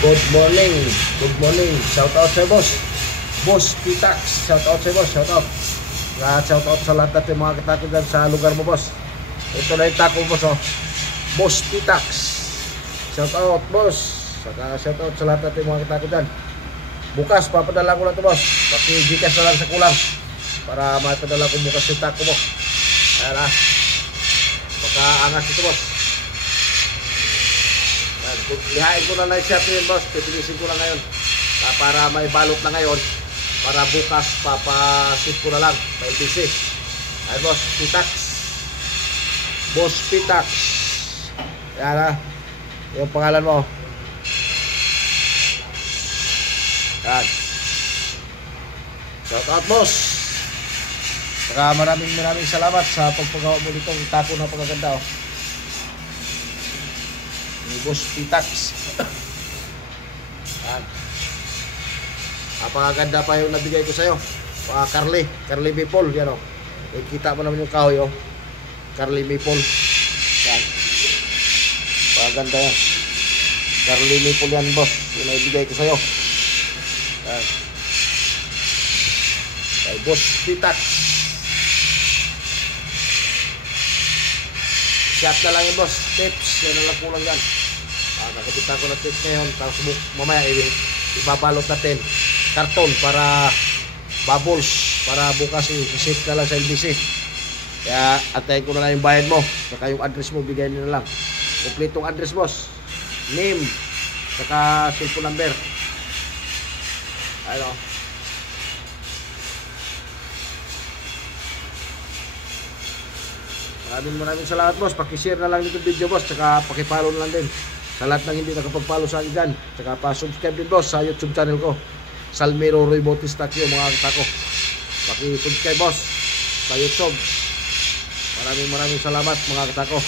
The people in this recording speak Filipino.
Good morning. Good morning. Shout out sa boss. Boss Pitax. Shout out sa boss. Shout out. Shout out sa lahat natin mga katako dyan sa lugar mo, boss. Ito na yung tako, boss, oh. Boss Pitax. Shout out, boss. Saka shout out sa lahat natin mga katako dyan. Bukas, papadala ko lang ito, boss. Paki-Gcash na lang sa kulang. Para mapadala ko bukas yung tako mo. Ayan ha. Pagka-angas ito, boss. Lihain ko na lang siya ito yun, boss. Pipilisin ko lang ngayon. Para may balot na ngayon. Para bukas, papasip ko na lang. May LBC. Ay, boss, Pitax. Boss Pitax. Yan ha. Yung pangalan mo. Yan. Shout out, boss. Saka maraming salamat sa pagpagawa mo nitong tako na pagaganda, oh. Ni Boss Pitax. Yan. Napakaganda pa yung nabigay ko sa'yo. Carly Maple. Yan, o. Kita mo naman yung kahoy, o. Carly Maple. Yan. Napakaganda yan. Carly Maple yan, boss. Yung nabigay ko sa'yo. Yan. Kay Boss Pitax. Shot na lang yung boss. Tips. Yan na lang kulang yan. Nakapita ko na tips ngayon. Tapos mamaya ibabalot natin karton para bubbles, para bukas i-ship na lang sa LBC. Kaya antayin ko na lang yung bayad mo, saka yung address mo bigay nyo na lang, kompletong address, boss, name, saka cellphone number. Ano, maraming salamat, boss. Pakishare na lang itong video, boss, saka pakipollow na lang din sa lahat ng hindi nakapag-follow sa akin dyan. Saka pa-subscribe din, boss, sa YouTube channel ko, Salmero Roy Bautista Q, mga katako. Paki-subscribe, boss, sa YouTube. Maraming salamat, mga katako.